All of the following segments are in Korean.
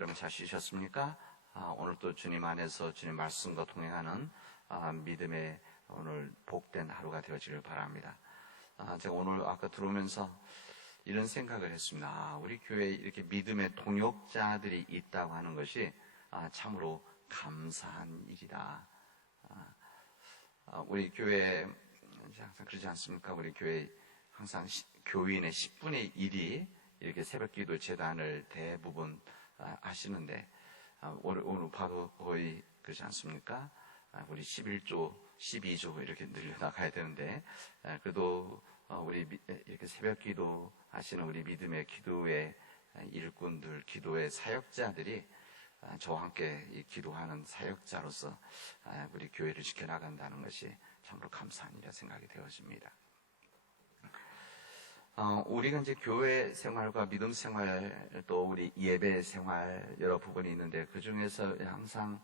여러분 잘 쉬셨습니까? 오늘 또 주님 안에서 주님 말씀과 동행하는 믿음의 오늘 복된 하루가 되어지길 바랍니다. 제가 오늘 아까 들어오면서 이런 생각을 했습니다. 우리 교회에 이렇게 믿음의 동역자들이 있다고 하는 것이 참으로 감사한 일이다. 우리 교회 항상 그러지 않습니까? 우리 교회 항상 교인의 10분의 1이 이렇게 새벽기도 재단을 대부분 하시는데 오늘 봐도 거의 그렇지 않습니까? 우리 11조, 12조 이렇게 늘려나가야 되는데 그래도 우리 이렇게 새벽기도 하시는 우리 믿음의 기도의 일꾼들, 기도의 사역자들이 저와 함께 이 기도하는 사역자로서 우리 교회를 지켜나간다는 것이 참으로 감사한 일이라 생각이 되어집니다. 우리가 이제 교회 생활과 믿음 생활 또 우리 예배 생활 여러 부분이 있는데 그 중에서 항상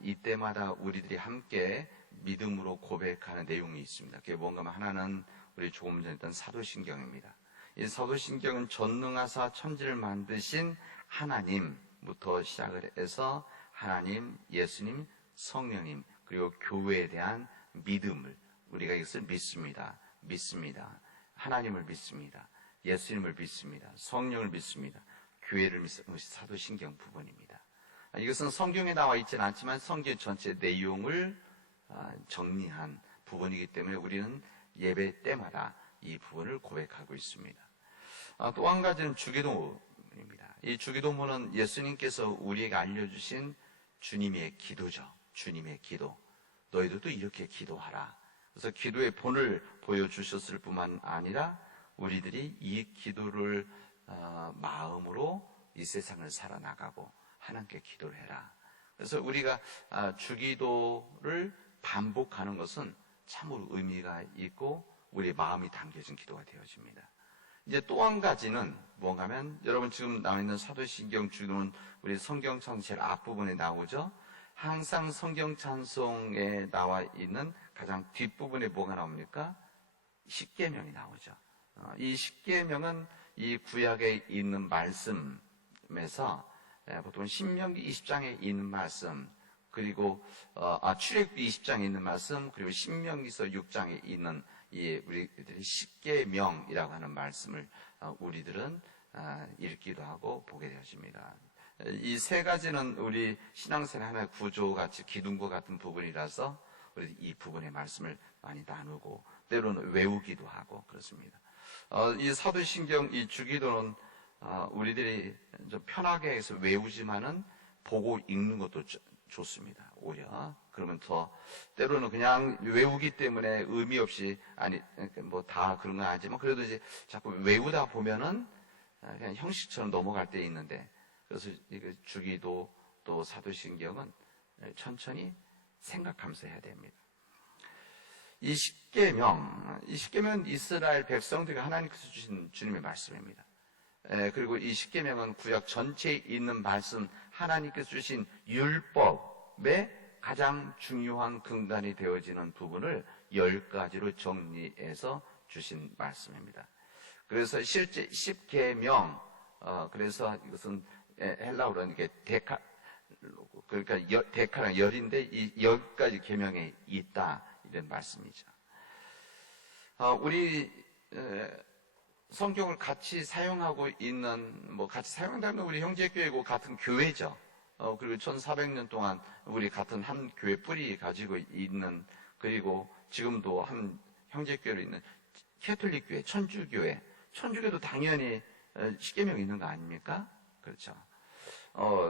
이때마다 우리들이 함께 믿음으로 고백하는 내용이 있습니다. 그게 뭔가 하면 하나는 우리 조금 전에 했던 사도신경입니다. 이 사도신경은 전능하사 천지를 만드신 하나님부터 시작을 해서 하나님, 예수님, 성령님 그리고 교회에 대한 믿음을 우리가 이것을 믿습니다. 하나님을 믿습니다. 예수님을 믿습니다. 성령을 믿습니다. 교회를 믿습니다. 사도신경 부분입니다. 이것은 성경에 나와 있지는 않지만 성경 전체 내용을 정리한 부분이기 때문에 우리는 예배 때마다 이 부분을 고백하고 있습니다. 또 한 가지는 주기도문입니다. 이 주기도문은 예수님께서 우리에게 알려주신 주님의 기도죠. 주님의 기도. 너희들도 이렇게 기도하라. 그래서 기도의 본을 보여주셨을 뿐만 아니라 우리들이 이 기도를 마음으로 이 세상을 살아나가고 하나님께 기도를 해라. 그래서 우리가 주기도를 반복하는 것은 참으로 의미가 있고 우리의 마음이 담겨진 기도가 되어집니다. 이제 또 한 가지는 뭔가 하면 여러분 지금 나와 있는 사도신경 주기도는 우리 성경 찬송 제일 앞부분에 나오죠. 항상 성경 찬송에 나와 있는 가장 뒷부분에 뭐가 나옵니까? 십계명이 나오죠. 이 십계명은 이 구약에 있는 말씀에서 보통 신명기 20장에 있는 말씀 그리고 출애굽기 20장에 있는 말씀 그리고 신명기서 6장에 있는 이 우리들이 십계명이라고 하는 말씀을 우리들은 읽기도 하고 보게 되어집니다. 이 세 가지는 우리 신앙생활 하나의 구조같이 기둥과 같은 부분이라서 우리 이 부분의 말씀을 많이 나누고 때로는 외우기도 하고 그렇습니다. 이 사도신경 이 주기도는 우리들이 좀 편하게 해서 외우지만은 보고 읽는 것도 좋습니다. 오히려 그러면 더 때로는 그냥 외우기 때문에 의미 없이 뭐 다 그런 건 아니지만 그래도 이제 자꾸 외우다 보면은 그냥 형식처럼 넘어갈 때 있는데 그래서 이거 주기도 또 사도신경은 천천히 생각하면서 해야 됩니다. 이 십계명은 이스라엘 백성들이 하나님께서 주신 주님의 말씀입니다. 그리고 이 십계명은 구약 전체에 있는 말씀, 하나님께서 주신 율법의 가장 중요한 근간이 되어지는 부분을 10가지로 정리해서 주신 말씀입니다. 그래서 실제 십계명, 그래서 이것은 헬라어로는 이게 데카랑 열인데 이 10가지 계명에 있다 이런 말씀이죠. 우리 성경을 같이 사용하고 있는 같이 사용한다면 우리 형제교회고 같은 교회죠. 그리고 1400년 동안 우리 같은 한 교회 뿌리 가지고 있는 그리고 지금도 한 형제교회로 있는 캐톨릭 교회, 천주교도 당연히 십계명이 있는 거 아닙니까? 그렇죠.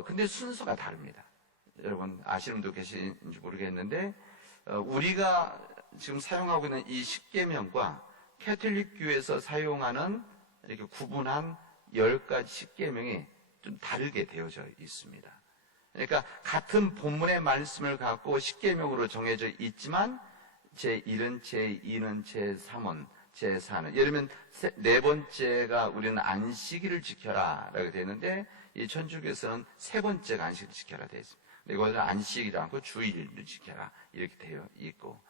근데 순서가 다릅니다. 여러분 아시는 분도 계신지 모르겠는데 우리가 지금 사용하고 있는 이 십계명과 캐톨릭 교회에서 사용하는 이렇게 구분한 10가지 십계명이 좀 다르게 되어져 있습니다. 그러니까 같은 본문의 말씀을 갖고 십계명으로 정해져 있지만 제1은 제2는 제3은 제4는 예를 들면 네 번째가 우리는 안식일을 지켜라 라고 되어 있는데 이 천주교에서는 세 번째가 안식일을 지켜라 되어 있습니다. 이거는 안식일이 않고 주일을 지켜라 이렇게 되어 있고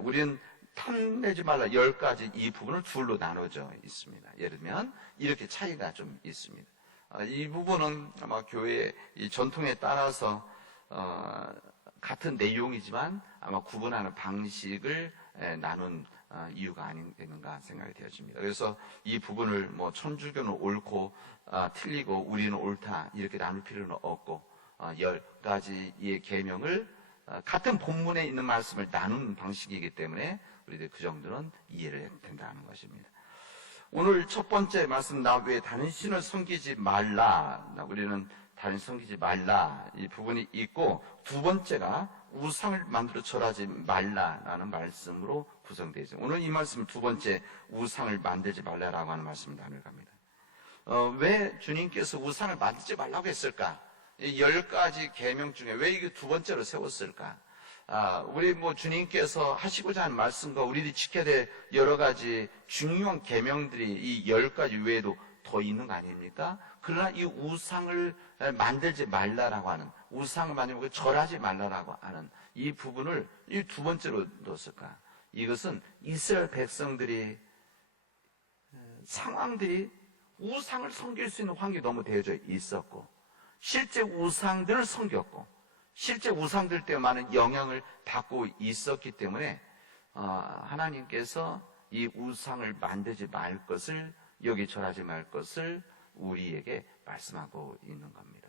우리는 탐내지 말라 10가지 이 부분을 둘로 나눠져 있습니다. 예를 들면 이렇게 차이가 좀 있습니다. 이 부분은 아마 교회의 이 전통에 따라서 같은 내용이지만 아마 구분하는 방식을 나눈 이유가 아닌가 생각이 되어집니다. 그래서 이 부분을 뭐 천주교는 옳고 틀리고 우리는 옳다 이렇게 나눌 필요는 없고 10가지의 계명을 같은 본문에 있는 말씀을 나눈 방식이기 때문에 우리들 그 정도는 이해를 된다는 것입니다. 오늘 첫 번째 말씀, 나 외에 다른 신을 섬기지 말라. 우리는 다른 섬기지 말라 이 부분이 있고, 두 번째가 우상을 만들어 절하지 말라라는 말씀으로 구성되어 있습니다. 오늘 이 말씀 두 번째, 우상을 만들지 말라라고 하는 말씀을 나눌 겁니다. 왜 주님께서 우상을 만들지 말라고 했을까? 이 10가지 계명 중에 왜 이게 두 번째로 세웠을까? 우리 주님께서 하시고자 하는 말씀과 우리들이 지켜야 될 여러 가지 중요한 계명들이 이 10가지 외에도 더 있는 거 아닙니까? 그러나 이 우상을 만들지 말라라고 하는, 우상을 만들고 절하지 말라라고 하는 이 부분을 이 두 번째로 넣었을까? 이것은 이스라엘 백성들이 상황들이 우상을 섬길 수 있는 환경이 너무 되어져 있었고, 실제 우상들을 섬겼고, 실제 우상들 때문에 많은 영향을 받고 있었기 때문에 하나님께서 이 우상을 만들지 말 것을, 여기 절하지 말 것을 우리에게 말씀하고 있는 겁니다.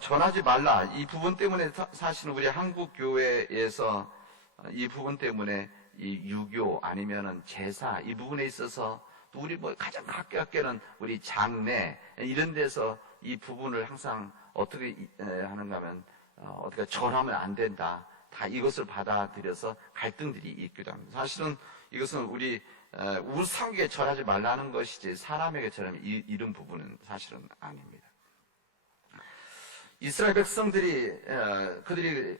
전하지 말라, 이 부분 때문에 사실은 우리 한국 교회에서 이 부분 때문에 이 유교 아니면은 제사 이 부분에 있어서 또 우리 가장 가깝게는 우리 장례 이런 데서 이 부분을 항상 어떻게 하는가 하면 어떻게 절하면 안 된다, 다 이것을 받아들여서 갈등들이 있기도 합니다. 사실은 이것은 우리 우상에게 절하지 말라는 것이지 사람에게 절하면 이런 부분은 사실은 아닙니다. 이스라엘 백성들이 그들이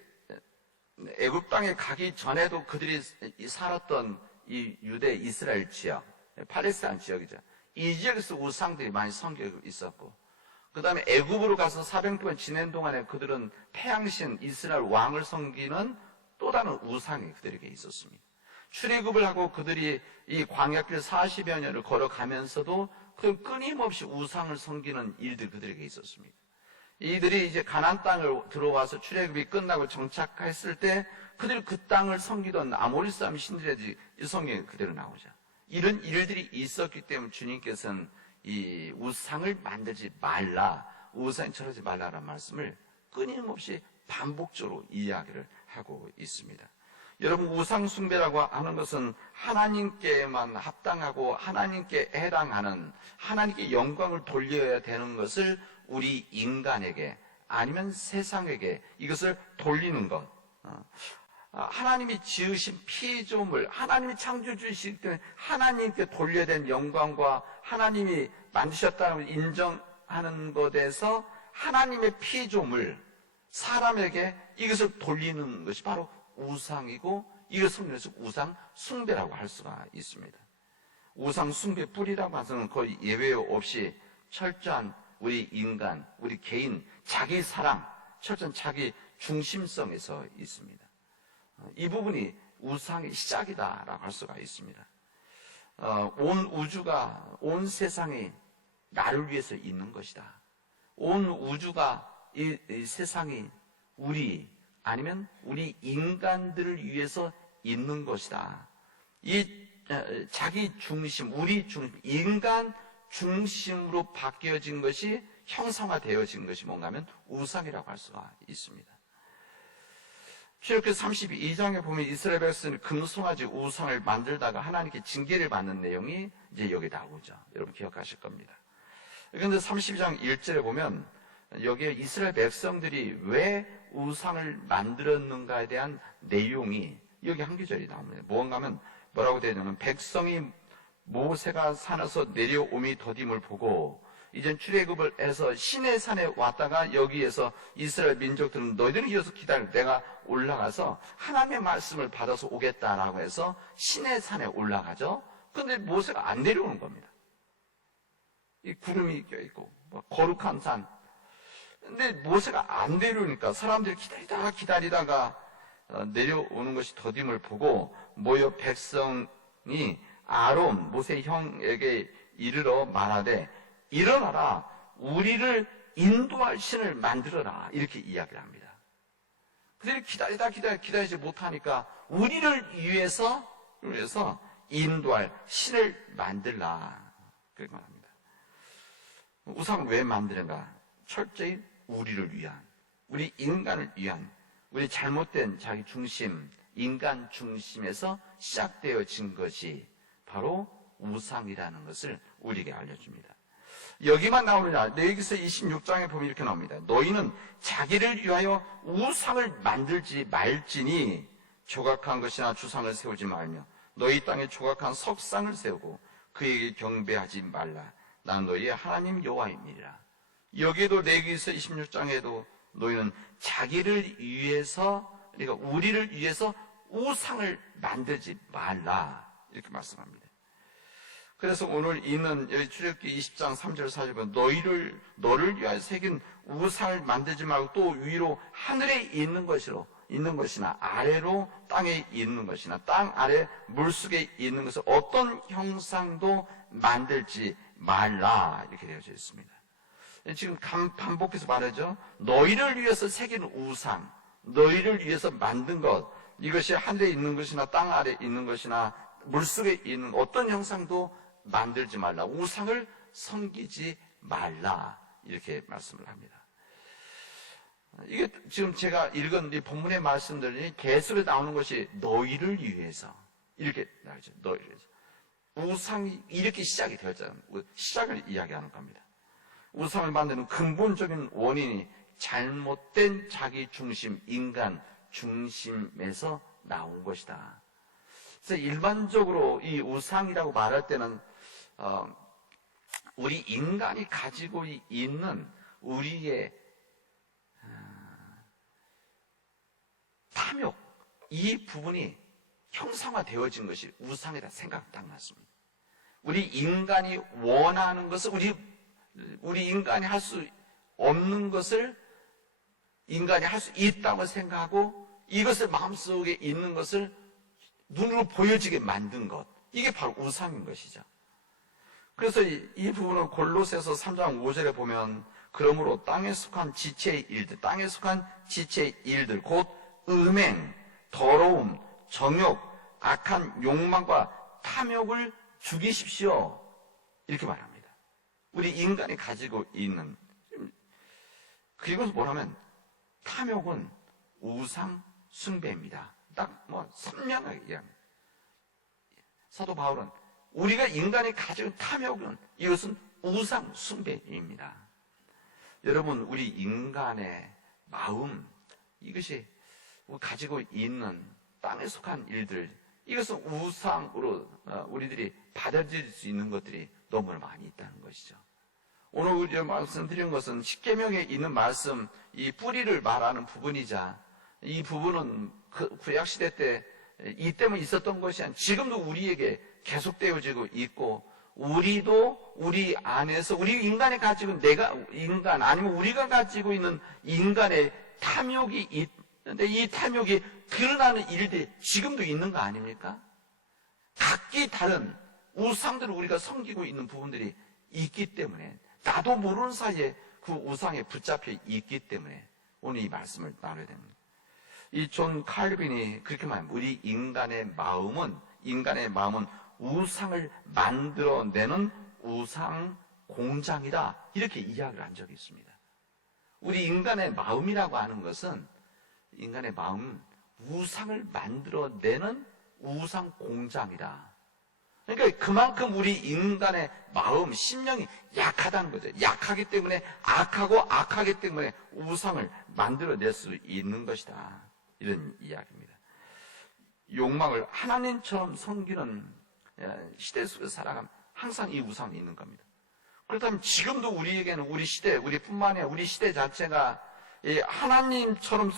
애굽 땅에 가기 전에도 그들이 살았던 이 유대 이스라엘 지역, 팔레스타인 지역이죠. 이 지역에서 우상들이 많이 섬기고 있었고, 그 다음에 애굽으로 가서 400년 지낸 동안에 그들은 태양신 이스라엘 왕을 섬기는 또 다른 우상이 그들에게 있었습니다. 출애굽을 하고 그들이 이 광야길 40여 년을 걸어가면서도 그 끊임없이 우상을 섬기는 일들이 그들에게 있었습니다. 이들이 이제 가나안 땅을 들어와서 출애굽이 끝나고 정착했을 때 그들이 그 땅을 섬기던 아모리 사람 신들의 성경에 그대로 나오죠. 이런 일들이 있었기 때문에 주님께서는 이 우상을 만들지 말라, 우상에 절하지 말라라는 말씀을 끊임없이 반복적으로 이야기를 하고 있습니다. 여러분, 우상 숭배라고 하는 것은 하나님께만 합당하고 하나님께 해당하는, 하나님께 영광을 돌려야 되는 것을 우리 인간에게 아니면 세상에게 이것을 돌리는 것, 하나님이 지으신 피조물, 하나님이 창조주이시기 때문에 하나님께 돌려야 되는 영광과 하나님이 만드셨다는 걸 인정하는 것에서 하나님의 피조물, 사람에게 이것을 돌리는 것이 바로 우상이고, 이것을 위해서 우상 숭배라고 할 수가 있습니다. 우상 숭배 뿌리라고 하서는 거의 예외 없이 철저한 우리 인간, 우리 개인, 자기 사랑, 철저한 자기 중심성에서 있습니다. 이 부분이 우상의 시작이다라고 할 수가 있습니다. 온 우주가, 온 세상이 나를 위해서 있는 것이다. 온 우주가, 이 세상이 우리, 아니면 우리 인간들을 위해서 있는 것이다. 이 자기 중심, 우리 중심, 인간 중심으로 바뀌어진 것이, 형상화되어진 것이 뭔가 하면 우상이라고 할 수가 있습니다. 출애굽기 32장에 보면 이스라엘 백성이 금송아지 우상을 만들다가 하나님께 징계를 받는 내용이 이제 여기 나오죠. 여러분 기억하실 겁니다. 그런데 32장 1절에 보면 여기에 이스라엘 백성들이 왜 우상을 만들었는가에 대한 내용이 여기 한 구절이 나옵니다. 뭔가 하면 뭐라고 되어 있냐면, 백성이 모세가 산에서 내려옴이 더딤을 보고 이젠 출애굽을 해서 시내산에 왔다가 여기에서 이스라엘 민족들은 너희들은 이어서 기다려, 내가 올라가서 하나님의 말씀을 받아서 오겠다라고 해서 시내산에 올라가죠. 그런데 모세가 안 내려오는 겁니다. 이 구름이 껴있고 거룩한 산. 근데 모세가 안 내려오니까 사람들이 기다리다가 내려오는 것이 더딤을 보고 모여 백성이 아론 모세 형에게 이르러 말하되, 일어나라. 우리를 인도할 신을 만들어라. 이렇게 이야기를 합니다. 그들이 기다리지 못하니까 우리를 위해서 인도할 신을 만들라. 그렇게 말합니다. 우상을 왜 만드는가? 철저히 우리를 위한, 우리 인간을 위한, 우리 잘못된 자기 중심, 인간 중심에서 시작되어진 것이 바로 우상이라는 것을 우리에게 알려줍니다. 여기만 나오느냐? 레위기서 26장에 보면 이렇게 나옵니다. 너희는 자기를 위하여 우상을 만들지 말지니 조각한 것이나 주상을 세우지 말며 너희 땅에 조각한 석상을 세우고 그에게 경배하지 말라. 난 너희의 하나님 여호와입니라. 여기에도 레위기서 26장에도 너희는 자기를 위해서, 그러니까 우리를 위해서 우상을 만들지 말라. 이렇게 말씀합니다. 그래서 오늘 있는 여기 출애굽기 20장 3절 4절은 너를 위하여 새긴 우상을 만들지 말고 또 위로 하늘에 있는 것이나 아래로 땅에 있는 것이나 땅 아래 물속에 있는 것을 어떤 형상도 만들지 말라. 이렇게 되어져 있습니다. 지금 반복해서 말하죠. 너희를 위해서 새긴 우상, 너희를 위해서 만든 것, 이것이 하늘에 있는 것이나 땅 아래 있는 것이나 물속에 있는 어떤 형상도 만들지 말라. 우상을 섬기지 말라. 이렇게 말씀을 합니다. 이게 지금 제가 읽은 이 본문의 말씀들이 계속해서 나오는 것이 너희를 위해서 이렇게 나오죠. 너희를 위해서. 우상이 이렇게 시작이 되었잖아요. 시작을 이야기하는 겁니다. 우상을 만드는 근본적인 원인이 잘못된 자기 중심, 인간 중심에서 나온 것이다. 그래서 일반적으로 이 우상이라고 말할 때는 우리 인간이 가지고 있는 우리의 탐욕, 이 부분이 형상화되어진 것이 우상이라 생각 딱 맞습니다. 우리 인간이 원하는 것을 우리 인간이 할 수 없는 것을 인간이 할 수 있다고 생각하고 이것을 마음속에 있는 것을 눈으로 보여지게 만든 것, 이게 바로 우상인 것이죠. 그래서 이 부분은 골로새서 3장 5절에 보면 그러므로 땅에 속한 지체의 일들 곧 음행, 더러움, 정욕, 악한 욕망과 탐욕을 죽이십시오. 이렇게 말합니다. 우리 인간이 가지고 있는, 그리고 뭐라면 탐욕은 우상 숭배입니다. 딱 선명하게 얘기합니다. 사도 바울은 우리가 인간이 가지고 있는 탐욕은 이것은 우상 숭배입니다. 여러분, 우리 인간의 마음, 이것이 가지고 있는 땅에 속한 일들, 이것은 우상으로 우리들이 받아들일 수 있는 것들이 너무 많이 있다는 것이죠. 오늘 우리가 말씀드린 것은 십계명에 있는 말씀, 이 뿌리를 말하는 부분이자 이 부분은 구약시대 때 이 때문에 있었던 것이 아니라 지금도 우리에게 계속되어지고 있고, 우리도 우리 안에서 우리 인간이 가지고 인간 아니면 우리가 가지고 있는 인간의 탐욕이 있는데 이 탐욕이 드러나는 일들이 지금도 있는 거 아닙니까? 각기 다른 우상들을 우리가 섬기고 있는 부분들이 있기 때문에 나도 모르는 사이에 그 우상에 붙잡혀 있기 때문에 오늘 이 말씀을 나눠야 됩니다. 이 존 칼빈이 그렇게 말합니다. 우리 인간의 마음은 우상을 만들어내는 우상 공장이다. 이렇게 이야기를 한 적이 있습니다. 우리 인간의 마음이라고 하는 것은 인간의 마음은 우상을 만들어내는 우상 공장이다. 그러니까 그만큼 우리 인간의 마음, 심령이 약하다는 거죠. 약하기 때문에 악하기 때문에 우상을 만들어낼 수 있는 것이다. 이런 이야기입니다. 욕망을 하나님처럼 섬기는 시대 속에서 살아가면 항상 이 우상이 있는 겁니다. 그렇다면 지금도 우리에게는 우리뿐만 아니라 우리 시대 자체가 하나님처럼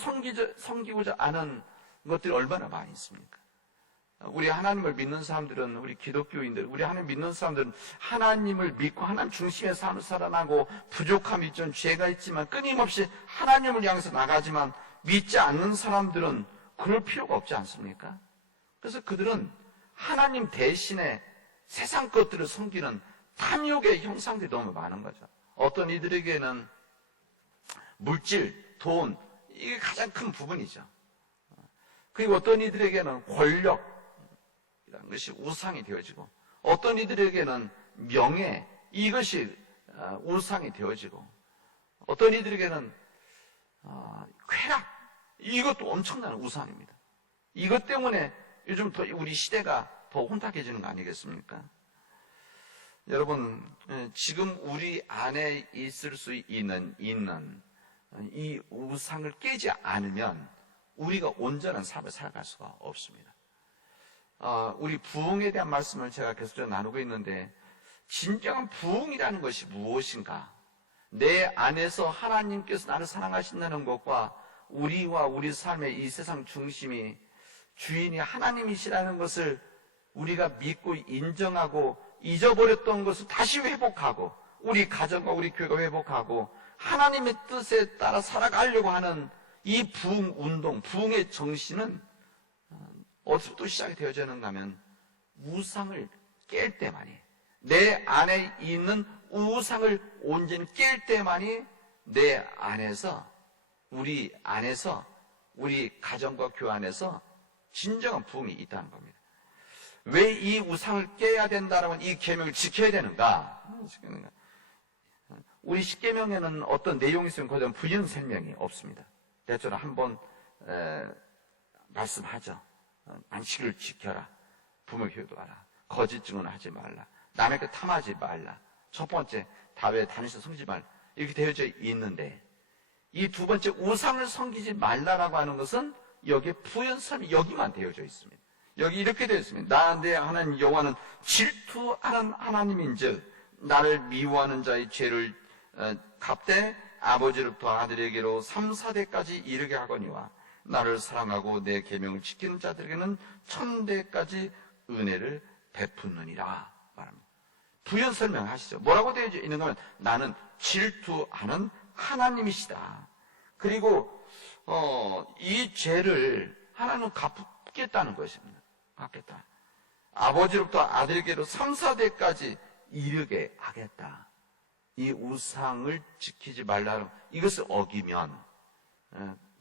섬기고자 하는 것들이 얼마나 많이 있습니까? 우리 하나님을 믿는 사람들은, 우리 기독교인들, 우리 하나님 믿는 사람들은 하나님을 믿고 하나님 중심의 삶을 살아나고 부족함이 있지만 죄가 있지만 끊임없이 하나님을 향해서 나가지만 믿지 않는 사람들은 그럴 필요가 없지 않습니까? 그래서 그들은 하나님 대신에 세상 것들을 섬기는 탐욕의 형상들이 너무 많은 거죠. 어떤 이들에게는 물질, 돈, 이게 가장 큰 부분이죠. 그리고 어떤 이들에게는 권력, 이런 것이 우상이 되어지고, 어떤 이들에게는 명예, 이것이 우상이 되어지고, 어떤 이들에게는 쾌락, 이것도 엄청난 우상입니다. 이것 때문에 요즘 더 우리 시대가 더 혼탁해지는 거 아니겠습니까? 여러분, 지금 우리 안에 있을 수 있는 이 우상을 깨지 않으면 우리가 온전한 삶을 살아갈 수가 없습니다. 우리 부흥에 대한 말씀을 제가 계속 나누고 있는데, 진정한 부흥이라는 것이 무엇인가? 내 안에서 하나님께서 나를 사랑하신다는 것과 우리와 우리 삶의 이 세상 중심이 주인이 하나님이시라는 것을 우리가 믿고 인정하고 잊어버렸던 것을 다시 회복하고 우리 가정과 우리 교회가 회복하고 하나님의 뜻에 따라 살아가려고 하는 이 부흥 운동, 부흥의 정신은 어디서부터 시작이 되어지는가 하면 우상을 깰 때만이, 내 안에 있는 우상을 온전히 깰 때만이 내 안에서, 우리 가정과 교회 안에서 진정한 부흥이 있다는 겁니다. 왜 이 우상을 깨야 된다라면 이 계명을 지켜야 되는가? 우리 십계명에는 어떤 내용이 있으면 거기에 부연 설명이 없습니다. 대체로 한번 말씀하죠. 안식을 지켜라. 부모 교도하라. 거짓 증언하지 말라. 남에게 탐하지 말라. 첫 번째, 다윗 다니엘서 섬기지 말라. 이렇게 되어져 있는데, 이 두 번째 우상을 섬기지 말라라고 하는 것은 여기에 부연설이 여기만 되어져 있습니다. 여기 이렇게 되어 있습니다. 나 내 하나님 여호와는 질투하는 하나님인즉 나를 미워하는 자의 죄를 갚되 아버지로부터 아들에게로 3, 4대까지 이르게 하거니와 나를 사랑하고 내 계명을 지키는 자들에게는 1000대까지 은혜를 베푸느니라 말합니다. 부연 설명하시죠. 뭐라고 되어 있는 거면 나는 질투하는 하나님이시다. 그리고 이 죄를 하나님은 갚겠다는 것입니다. 갚겠다. 아버지로부터 아들에게로 3, 4대까지 이르게 하겠다. 이 우상을 지키지 말라. 이것을 어기면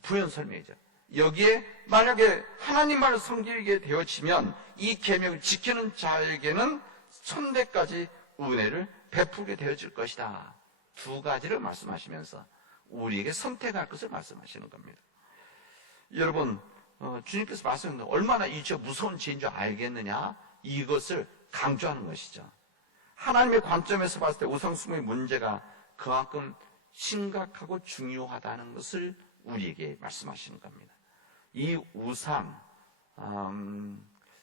부연 설명이죠. 여기에 만약에 하나님만을 섬기게 되어지면 이 계명을 지키는 자에게는 1000대까지 은혜를 베푸게 되어질 것이다. 두 가지를 말씀하시면서 우리에게 선택할 것을 말씀하시는 겁니다. 여러분, 주님께서 말씀하셨는데 얼마나 이 죄가 무서운 죄인 줄 알겠느냐? 이것을 강조하는 것이죠. 하나님의 관점에서 봤을 때 우상숭배의 문제가 그만큼 심각하고 중요하다는 것을 우리에게 말씀하시는 겁니다. 이 우상,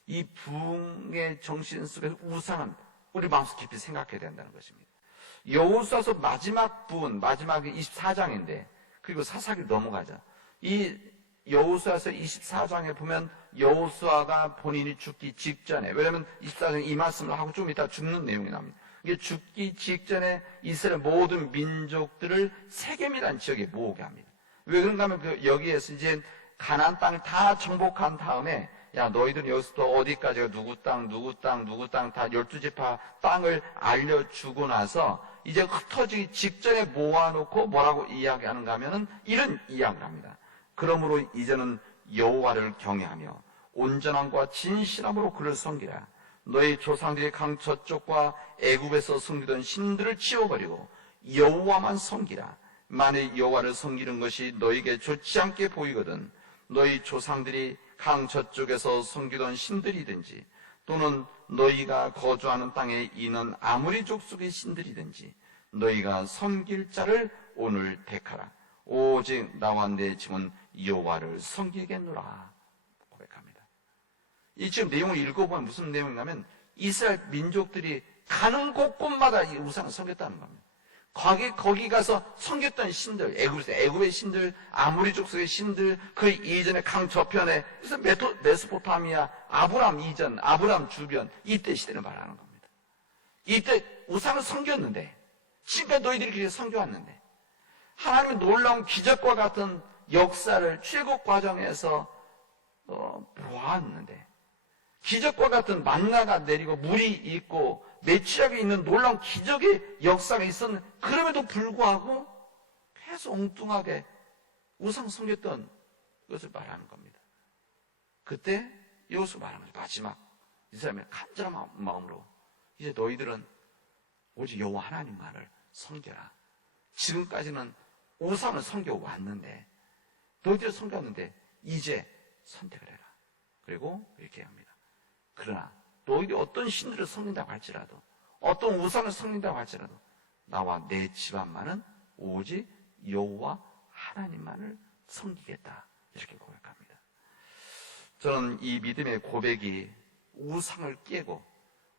이 부흥의 정신 속에서 우상은 우리 마음속 깊이 생각해야 된다는 것입니다. 여호수아서 마지막 부분, 마지막 24장인데, 그리고 사사기로 넘어가자. 이 여호수아서 24장에 보면 여호수아가 본인이 죽기 직전에, 왜냐하면 24장에 이 말씀을 하고 좀 이따 죽는 내용이 나옵니다. 이게 죽기 직전에 이스라엘 모든 민족들을 세겜이라는 지역에 모으게 합니다. 왜 그런가 하면 여기에서 이제 가나안 땅을 다 정복한 다음에 야, 너희들은 여기서부터 어디까지가 누구 땅 다 12지파 땅을 알려주고 나서 이제 흩어지기 직전에 모아놓고 뭐라고 이야기하는가 하면은 이런 이야기를 합니다. 그러므로 이제는 여호와를 경외하며 온전함과 진실함으로 그를 섬기라. 너희 조상들의 강 저쪽과 애굽에서 섬기던 신들을 치워버리고 여호와만 섬기라. 만일 여호와를 섬기는 것이 너희에게 좋지 않게 보이거든 너희 조상들이 강 저쪽에서 섬기던 신들이든지 또는 너희가 거주하는 땅에 있는 아무리 족속의 신들이든지 너희가 섬길 자를 오늘 택하라. 오직 나와 내 집은 여호와를 섬기겠노라 고백합니다. 이 지금 내용을 읽어보면 무슨 내용이냐면 이스라엘 민족들이 가는 곳곳마다 이 우상을 섬겼다는 겁니다. 거기 가서 섬겼던 신들, 애굽의 신들, 아모리 족속의 신들, 그 이전에 강 저편에, 그래서 메소포타미아, 아브람 이전, 아브람 주변, 이때 시대를 말하는 겁니다. 이때 우상을 섬겼는데, 지금까지 너희들이 그렇게 섬겨왔는데, 하나님의 놀라운 기적과 같은 역사를 출애굽 과정에서 보았는데, 기적과 같은 만나가 내리고 물이 있고 내 취약에 있는 놀라운 기적의 역사가 있었는데 그럼에도 불구하고 계속 엉뚱하게 우상 섬겼던 것을 말하는 겁니다. 그때 이것을 말하는 거죠. 마지막 이 사람의 간절한 마음으로 이제 너희들은 오직 여호와 하나님만을 섬겨라. 지금까지는 우상을 섬겨왔는데 너희들을 섬겼는데 이제 선택을 해라. 그리고 이렇게 합니다. 그러나 너희들이 어떤 신들을 섬긴다고 할지라도 어떤 우상을 섬긴다고 할지라도 나와 내 집안만은 오직 여호와 하나님만을 섬기겠다. 이렇게 고백합니다. 저는 이 믿음의 고백이 우상을 깨고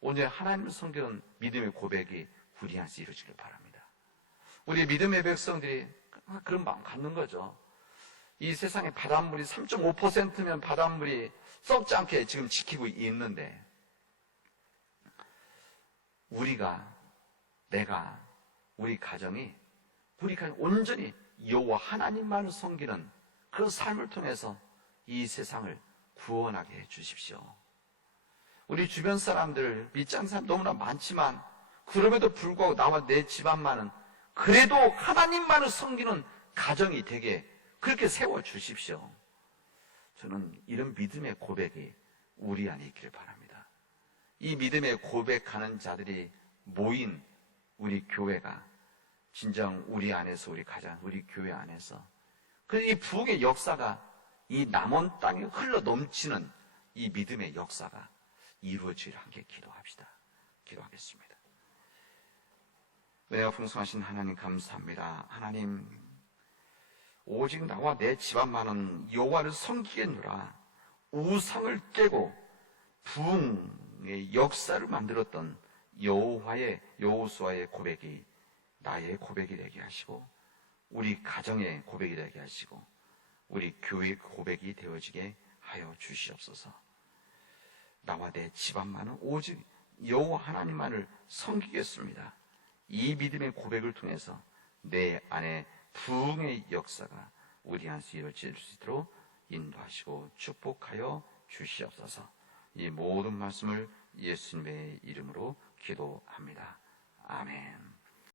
오늘 하나님을 섬기는 믿음의 고백이 우리 안에서 이루어지길 바랍니다. 우리 믿음의 백성들이 그런 마음 갖는 거죠. 이 세상에 바닷물이 3.5%면 바닷물이 썩지 않게 지금 지키고 있는데 우리 가정이 온전히 여호와 하나님만을 섬기는 그 삶을 통해서 이 세상을 구원하게 해 주십시오. 우리 주변 사람들, 믿지 않는 사람 너무나 많지만 그럼에도 불구하고 나와 내 집안만은 그래도 하나님만을 섬기는 가정이 되게 그렇게 세워주십시오. 저는 이런 믿음의 고백이 우리 안에 있기를 바랍니다. 이 믿음의 고백하는 자들이 모인 우리 교회가 진정 우리 안에서 우리 가장 우리 교회 안에서 이 부흥의 역사가 이 남원 땅에 흘러 넘치는 이 믿음의 역사가 이루어지기를 함께 기도합시다. 기도하겠습니다. 은혜가 풍성하신 하나님 감사합니다. 하나님 오직 나와 내 집안만은 여호와를 섬기겠노라. 우상을 깨고 부흥의 역사를 만들었던 여호수아의 고백이 나의 고백이 되게 하시고 우리 가정의 고백이 되게 하시고 우리 교회의 고백이 되어지게 하여 주시옵소서. 나와 내 집안만은 오직 여호와 하나님만을 섬기겠습니다. 이 믿음의 고백을 통해서 내 안에 부흥의 역사가 우리 안에서 이루어질 수 있도록 인도하시고 축복하여 주시옵소서. 이 모든 말씀을 예수님의 이름으로 기도합니다. 아멘.